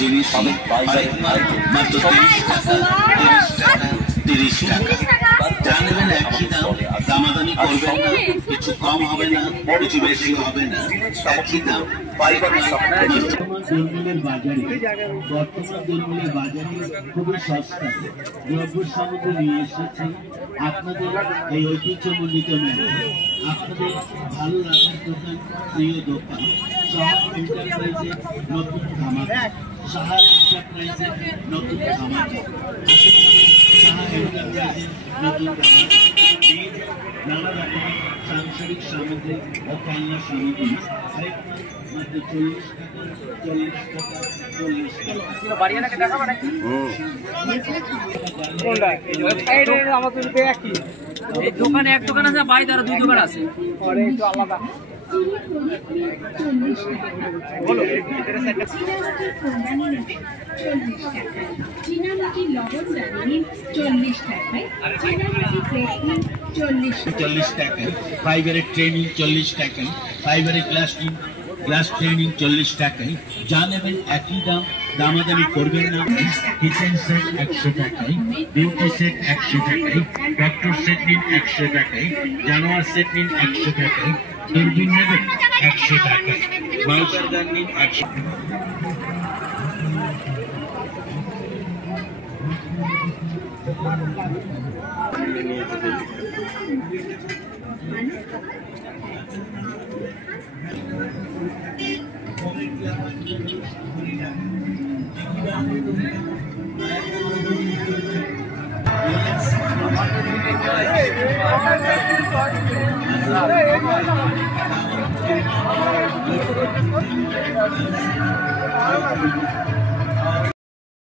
জিনিস মাত্র 30 টাকা জানবেন একই দাম দামাদামি করবেন না কিছু কম হবে না কিছু বেশি হবে না একই দাম বর্তমান বাজারে খুবই সস্তা দ্রব্য সামগ্রী নিয়ে এসেছি আপনাদের এই ঐতিহ্যমণ্ডিত মেলা আপনাদের ভালো লাগার দোকান প্রিয় দোকান সাহা এন্টারপ্রাইজের নতুন ধামাকা সাহা এন্টারপ্রাইজের নতুন ধামাকা সাহা এন্টারপ্রাইজের নতুন ধামাকা নানা রকমের সাংসারিক সামগ্রী ও খেলনা সামগ্রী মাত্র 40 টাকা দোকানে এক দোকান আছে বাইরে আরো 2 দোকান আছে একটু আলাদা বলো চীনামাটি লবণ দানি 40 টাকায় চীনামাটি প্লেট 40 টাকায় ফাইবারের ট্রেনিং 40 টাকায় ফাইবারের গ্লাস ট্রেনিং 40 টাকায় যা নেবেন একই দাম দামাদামি করবেন না কিচেন সেট 100 টাকায় বিউটি সেট 100 টাকায় ডক্টর সেট নিন 100 টাকায় জানোয়ার সেট নিন 100 টাকায় দূরবীন নেবেন 100 টাকায় মাউজার গান নিন 100 টাকা